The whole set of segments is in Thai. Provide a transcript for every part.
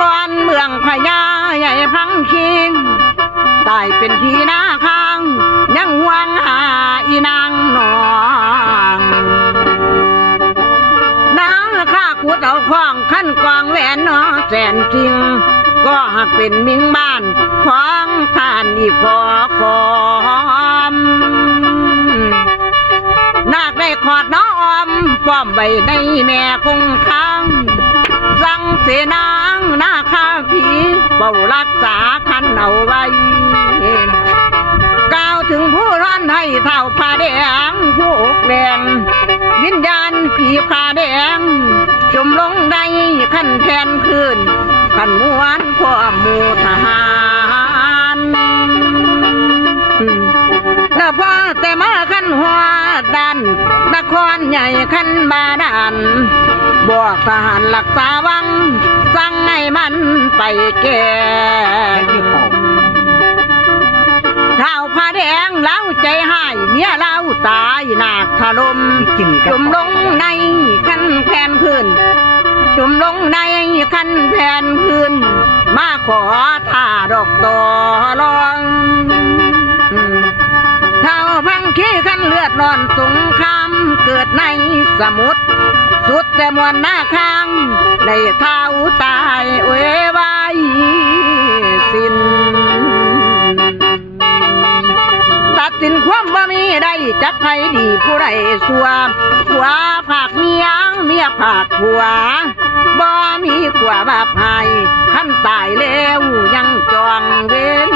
บอนเมืองพญาใหญ่พังคิงตายเป็นทีหน้าข้างยังหวงหาอีนางนองนางข้าขุดเอาข้องขั้นกองแหวนนอแสนจริงก็หากเป็นมิงบ้านของท่านอีพอคอมนาคได้ขอดน้อมป้อมไว้ในแม่คงค้างสั่งเสนางนาคาผีเฝ้ารักษาคันเอาไว้กล่าวถึงผู้ร้อนให้เท่าผ้าแดงผู้อกแดงวิญญาณผีผ้าแดงจมลงในขั้นแทนคืนขันม้วนพ่อหมู่ทหารแล้วพอแต่มาขั้นหัวดันนครใหญ่ขั้นบาดาลบอกทหารรักษาวังสั่งให้มันไปแก่เท้าผ้าแดงเล้าใจหายเมียเล้าตายนาคถล่มจมลงในขั้นแผ่นพื้นจมลงในขั้นแผ่นพื้นมาขอท่าดอกตอรองเท้าพังขี้ขั้นเลือดร้อนสงครามเกิดในสมุทรสุดแต่มวลหน้าข้างได้เท้าตายเว้ไว้สิ้นตัดสินความว่ามีได้จักใครดีผู้ใดสัวผัวผากเมียเมียผากผัวบ่มีขวาบาปให้ขั้นตายแล้วยังจองเว้น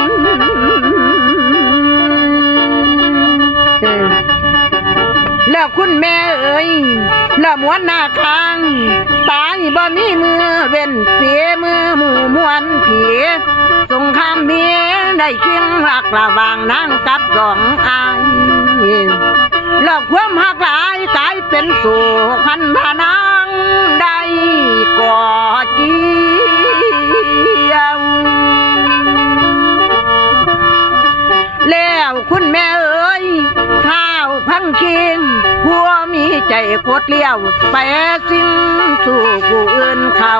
แล้วคุณแม่เอ๋ยแล้วมวนหน้าค้างตายบ่มีมือเว้นเสียมือหมู่มวนผีสงครามเมียได้เคียงหักระหว่างนางกับสองอายแล้วความหักหลายกลายเป็นสู่พันธนางได้ก่อเกี่ยวแล้วคุณแม่เอ๋ยข้าวพังคิงผัวมีใจโคตรเลี้ยวไปสิ่งสู่ผู้อื่นเขา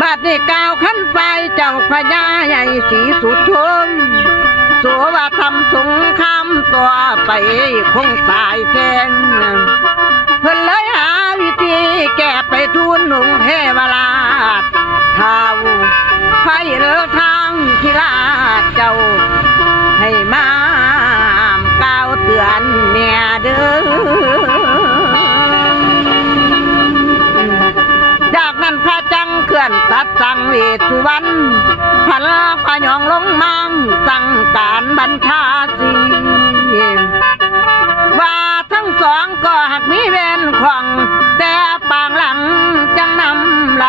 บัดนี้กล่าวขันไฟเจ้าพญาใหญ่สีสุดทนโสว่าทำสงครามต่อไปคงตายแทงเพิ่นเลยหาวิธีแก้ไปทูลหนุ่มเทวราชท้าวไฟเรือทางพิราชเจ้าให้มากล่าวเตือนแม่เด้อจากนั้นพระจังเคลื่อนตัดสั่งเวทสุวรรณพันพยองลงมังสั่งการบัญชาสีว่าทั้งสองก็หักมีเวรของแต่ปางหลังจังนำไหล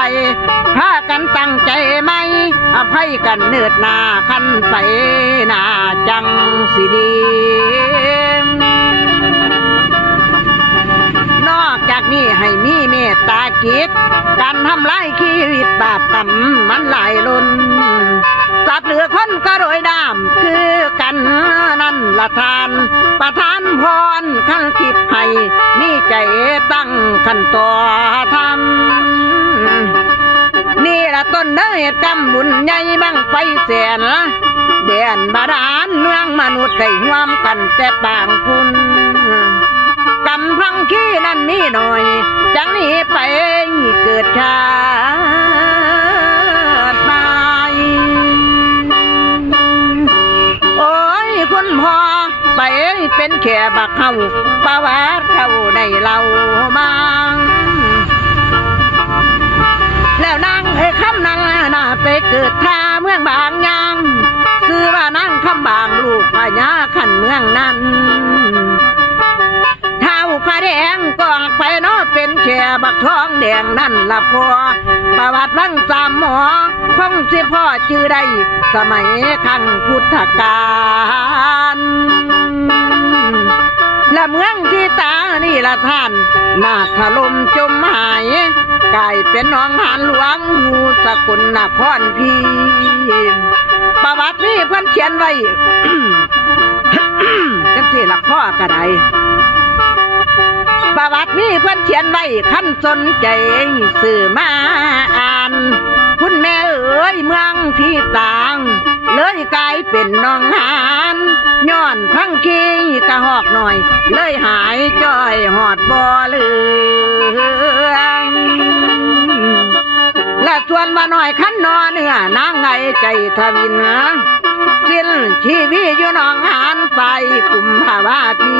พากันตั้งใจไหมอภัยกันเนิดนาคันไปนาจังสิดีนอกจากนี้ให้มีเมตตากิจการทำลายชีวิตบาปกรรมมันหลายล้นสัตว์เหลือคนก็โดยดามคือกันนั่นละทานประทานพรขั้นทิพย์ให้มีใจตั้งขันต่อทำนี่ละต้นเนื้อเหตุกรรมบุญใหญ่บังไฟแสนแดนบาดาลเมืองมนุษย์ได้ร่วมกันแต่บางคุณกำพังขี้นั่นมีหน่อยจังนี้ไปเกิดชาติใหม่โอ้ยคุณพ่อไปเป็นแค่บักเฮาประวัติเขาได้เล่ามาแล้วนางคำนางน่าไปเกิดท่าเมืองบางยางซื้อว่านางคำบางลูกพญาขันเมืองนั้นเท้าผ้าแดงกองไปเนาะเป็นแช่บักทองแดงนั่นละพอประวัติวังสามหมอคงสิพ่อชื่อได้สมัยขั้งพุทธกาลและเมืองที่ตานี่ละท่านนาคถล่มจมหายกลายเป็นหนองหานหลวงหูสกุลนครพีประวัตินี้เพิ่นเขียนไว้ จังสิละพ่อกระไดป ประวัตินี้เพิ่นเขียนไว้คันสนใจสื่อมาอ่านคุณแม่เอ๋ยเมืองที่ต่างเลยกลายเป็นน้องหานย้อนพังคีกะหอกหน่อยเลยหายจ้อยหอดบ่เหลืองและชวนมาหน่อยขันนอเนื้อนางไงใจทวินสิ้นชีวิตอยู่น้องหานไปกุมภาวะปี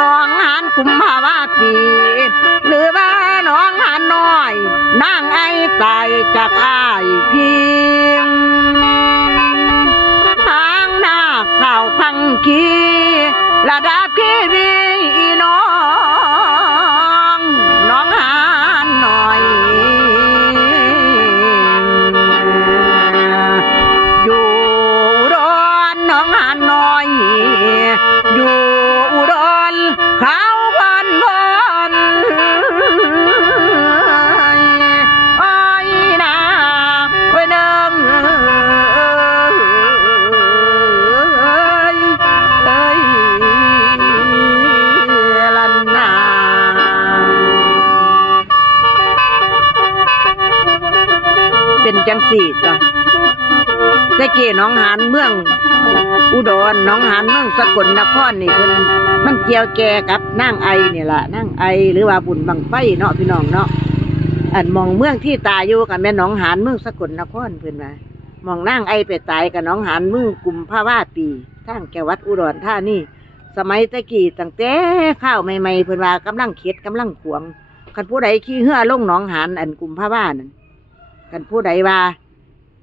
น้องหานกุมภาวะปีหรือว่าน้องหานน้อยนางไอตายจากอ้ายพิมทางหน้าข่าวพังคีระดับชีวิตอีน้องน้องหานน้อยอยู่อุดรน้องหานน้อยอยู่อุดรเขาพันวันโอ้ยนะโอ้ยเดิมลันนาเป็นจังสี่ต่อแต่เกี่น้องหานเมืองอุดรน้องหานเมืองสกลนครนี่เพิ่นมันเกี่ยวแก่กับนางไอนี่ล่ะนางไอหรือว่าบุญบังไฟเนาะพี่น้องเนาะอันมองเมืองที่ตายอยู่กับแม่น้องหานเมืองสกลนครเพิ่นว่ามองนางไอไปตายกับน้องหานเมืองกุมภาวะปีทางแก่วัดอุดรธานีสมัยตะกี้ตั้งแต่ข้าวใหม่ๆเพิ่นว่ากำลังเข็ดกำลังขวงคันผู้ใดขี่เหือลงหนองหานอันกุมภาวะนั่นคันผู้ใดว่า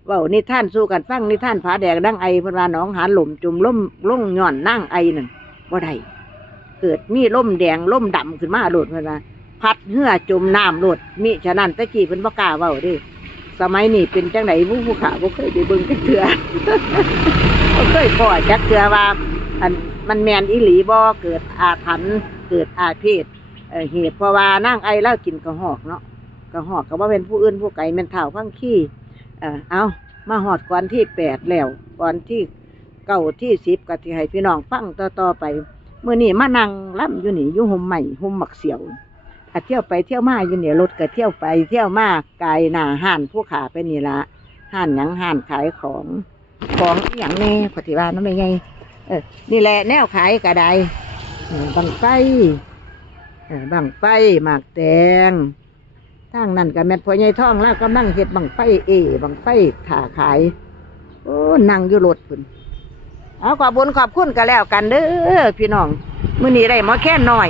เว้านิทานสู้กันฟังนิทานผาแดงดังไอเพิ่นว่าหนองหานหล่มจุ่มล่มล่งย่อนนั่งไอนั่นบ่ได้เกิดมีล่มแดงล่มดำขึ้นมาโลดเพิ่นว่าพัดเหือจมน้ำโลดมิฉะนั้นตะกี้เพิ่นบ่กล้าเว้าเด้สมัยนี้เป็นจังไดผู้ขาบ่เคยไปเบิ่งจักเทื่อ บ่เคยพ้อจักเทื่อว่าอันมันแม่นอีหลีบ่เกิดอาถรรพ์เกิดอาเพศเหตุเพราะว่านางไอแล้วกินกระหอกเนาะกระหอกก็บ่เป็นผู้อื่นผู้ไกลแม่นเฒ่าพังขี้เอามาหอดก่อนที่8แล้วก่อนที่9ที่10ก็สิให้พี่น้องฟังต่อไปมื้อนี้มานั่งล่ำอยู่นี่อยู่ห่มใหม่ห่มหมักเสียวเที่ยวไปเที่ยวมาอยู่เนี่ยรถก็เที่ยวไปเที่ยวมากายหน้าห้านผู้ขาไปนี่ละห้านหยังห้านขายของอหย่างแน่ปฏิวัตินั่นไม่ไงนี่แหละแนวขายกระไดบังไฟบังไฟหมากแตงทางนั้นกับแม่พ่อใหญ่ท่องแล้วกำลังเฮ็ดบังไฟบังไฟขาขายโอ้นั่งอยู่รถพุ่นเอาขอบคุญขอบคุณกันแล้วกันเด้อพี่น้องมื้อนี้ได้มาแค่หน่อย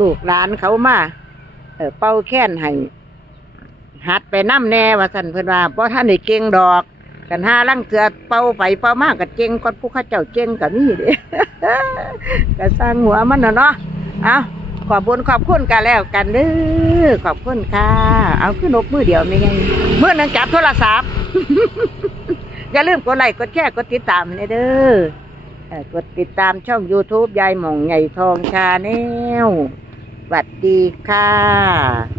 ลูกหลานเขามาเป่าแค้นให้หัดไปน้ำแน่ว่าสันเพิ่นว่าเพราะท่านได้เก่งดอกกันห้าลังเสือเป่าไปเป่ามากกับเก่งก่อนผู้ข้าเจ้าเก่งกับนี่เด้ ก็สร้างหัวมันเนาะเอาขอบคุญขอบคุณกันแล้วกันเด้อขอบคุณค่ะเอาขึ้นนกมือเดียวไม่ไงมือนึงจับโทรศัพท์ อย่าลืมกดไลค์กดแชร์กดติดตามให้เด้อกดติดตามช่อง YouTube ยายหม่องใหญ่ทองชาแนลสวัสดีค่ะ